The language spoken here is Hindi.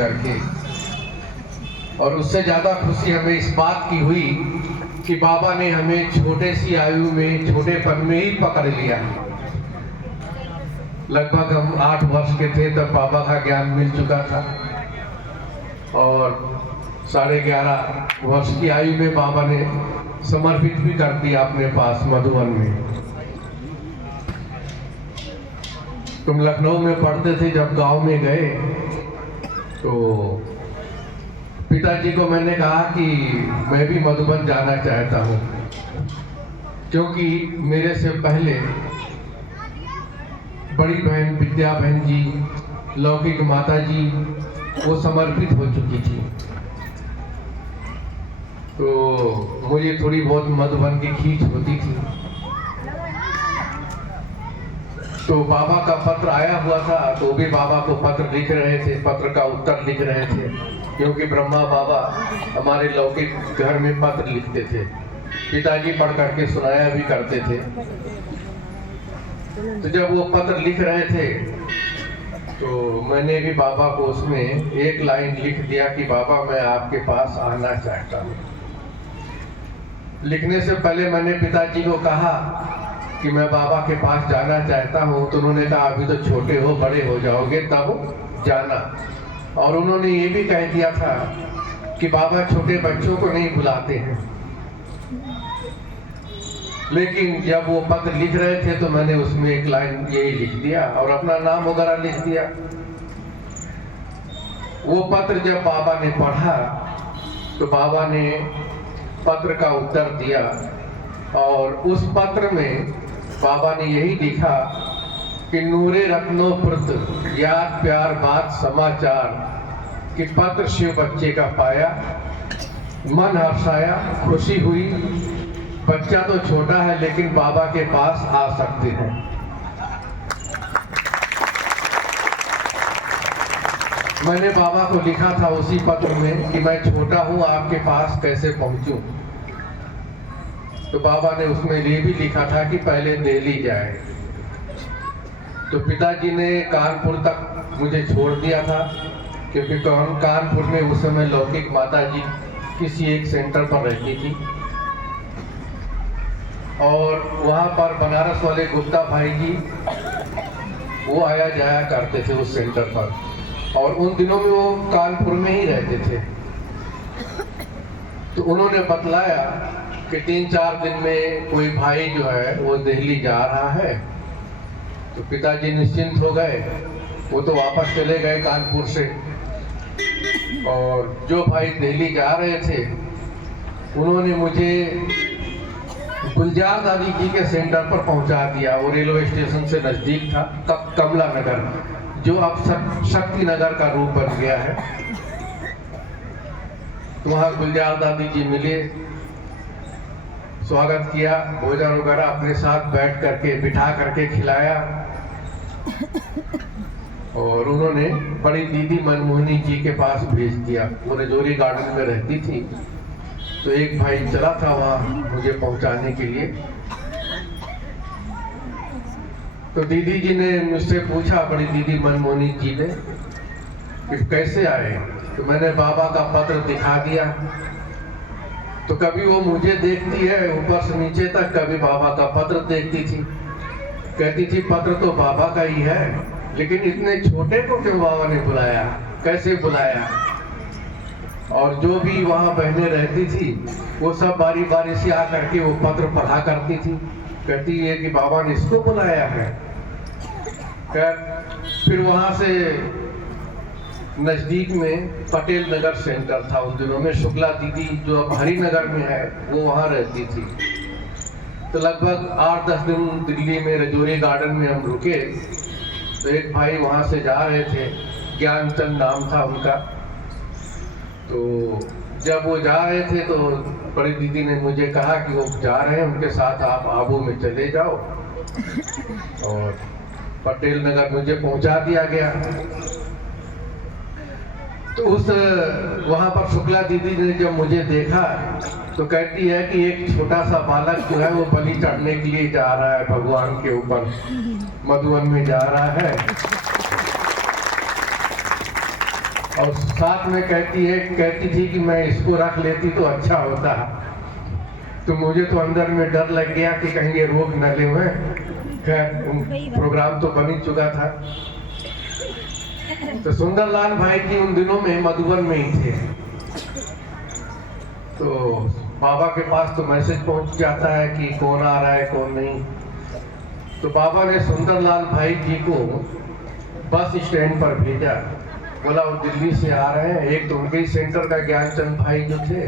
करके। और उससे ज़्यादा खुशी हमें इस बात की हुई कि बाबा ने हमें छोटे सी आयु में, छोटेपन में ही पकड़ लिया। लगभग हम 8 वर्ष के थे तब बाबा का ज्ञान मिल चुका था और 11.5 वर्ष की आयु में बाबा ने समर्पित भी कर दिया अपने पास मधुबन में। तुम लखनऊ में पढ़ते थे, जब गांव में गए तो पिताजी को मैंने कहा कि मैं भी मधुबन जाना चाहता हूँ, क्योंकि मेरे से पहले बड़ी बहन विद्या बहन जी, लौकिक माता जी वो समर्पित हो चुकी थी। तो मुझे थोड़ी बहुत मधुबन की खींच होती थी। तो बाबा का पत्र आया हुआ था, तो भी बाबा को पत्र लिख रहे थे, पत्र का उत्तर लिख रहे थे, क्योंकि ब्रह्मा बाबा हमारे लौकिक घर में पत्र लिखते थे। पिताजी पढ़ करके सुनाया भी करते थे। तो जब वो पत्र लिख रहे थे तो मैंने भी बाबा को उसमें एक लाइन लिख दिया कि बाबा मैं आपके पास आना चाहता हूँ। लिखने से पहले मैंने पिताजी को कहा कि मैं बाबा के पास जाना चाहता हूँ, तो उन्होंने कहा अभी तो छोटे हो, बड़े हो जाओगे तब जाना। और उन्होंने ये भी कह दिया था कि बाबा छोटे बच्चों को नहीं बुलाते हैं। लेकिन जब वो पत्र लिख रहे थे तो मैंने उसमें एक लाइन यही लिख दिया और अपना नाम वगैरह लिख दिया। वो पत्र जब बाबा ने पढ़ा तो बाबा ने पत्र का उत्तर दिया और उस पत्र में बाबा ने यही लिखा कि नूरे रत्नो प्रत याद प्यार बात समाचार कि पत्र शिव बच्चे का पाया, मन हर्षाया, खुशी हुई। बच्चा तो छोटा है लेकिन बाबा के पास आ सकते हैं। मैंने बाबा को लिखा था उसी पत्र में कि मैं छोटा हूं, आपके पास कैसे पहुंचूं। तो बाबा ने उसमें ये भी लिखा था कि पहले दिल्ली जाए। तो पिताजी ने कानपुर तक मुझे छोड़ दिया था, क्योंकि कानपुर में उस समय लौकिक माता जी किसी एक सेंटर पर रहती थी और वहाँ पर बनारस वाले गुप्ता भाई जी वो आया जाया करते थे उस सेंटर पर, और उन दिनों में वो कानपुर में ही रहते थे। तो उन्होंने बतलाया कि 3-4 दिन में कोई भाई जो है वो दिल्ली जा रहा है। तो पिताजी निश्चिंत हो गए, वो तो वापस चले गए कानपुर से। और जो भाई दिल्ली जा रहे थे उन्होंने मुझे गुलजार दादी जी के सेंटर पर पहुंचा दिया। वो रेलवे स्टेशन से नजदीक था, कमला नगर, जो अब शक्ति नगर का रूप बन गया है। वहाँ गुलजार दादी जी मिले, स्वागत किया, भोजन वगैरह अपने साथ बैठ करके बिठा करके खिलाया। और उन्होंने बड़ी दीदी मनमोहनी जी के पास भेज दिया। वो रजौरी गार्डन में रहती थी, तो एक भाई चला था वहाँ मुझे पहुँचाने के लिए। तो दीदी जी ने मुझसे पूछा, बड़ी दीदी मनमोहनी जी ने, कि कैसे आए। तो मैंने बाबा का पत्र दिखा दिया। तो कभी वो मुझे देखती है ऊपर से नीचे तक, कभी बाबा का पत्र देखती थी। कहती थी पत्र तो बाबा का ही है, लेकिन इतने छोटे को क्यों बाबा ने बुलाया, कैसे बुलाया। और जो भी वहाँ बहनें रहती थी वो सब बारी बारी से आकर के वो पत्र पढ़ा करती थी। कहती है कि बाबा ने इसको बुलाया है। फिर वहाँ से नजदीक में पटेल नगर सेंटर था उन दिनों में, शुक्ला दीदी जो अब हरिनगर में है वो वहाँ रहती थी। तो लगभग 8-10 दिन दिल्ली में रजौरी गार्डन में हम रुके। तो एक भाई वहाँ से जा रहे थे, ज्ञानचंद नाम था उनका। तो जब वो जा रहे थे तो बड़ी दीदी ने मुझे कहा कि वो जा रहे हैं, उनके साथ आप आबू में चले जाओ। और पटेल नगर मुझे पहुँचा दिया गया। तो उस वहाँ पर शुक्ला दीदी ने जब मुझे देखा तो कहती है कि एक छोटा सा बालक जो है वो बलि चढ़ने के लिए जा रहा है भगवान के ऊपर, मधुबन में जा रहा है। और साथ में कहती थी कि मैं इसको रख लेती तो अच्छा होता। तो मुझे तो अंदर में डर लग गया कि कहीं ये रोक न ले हुए। खैर प्रोग्राम तो बन ही चुका था। तो सुंदरलाल भाई जी उन दिनों में मधुबन में ही थे। तो बाबा के पास तो मैसेज पहुंच जाता है कि कौन आ रहा है कौन नहीं। तो बाबा ने सुंदरलाल भाई जी को बस स्टैंड पर भेजा, बोला वो दिल्ली से आ रहे हैं। एक तो उनके सेंटर का ज्ञानचंद भाई जो थे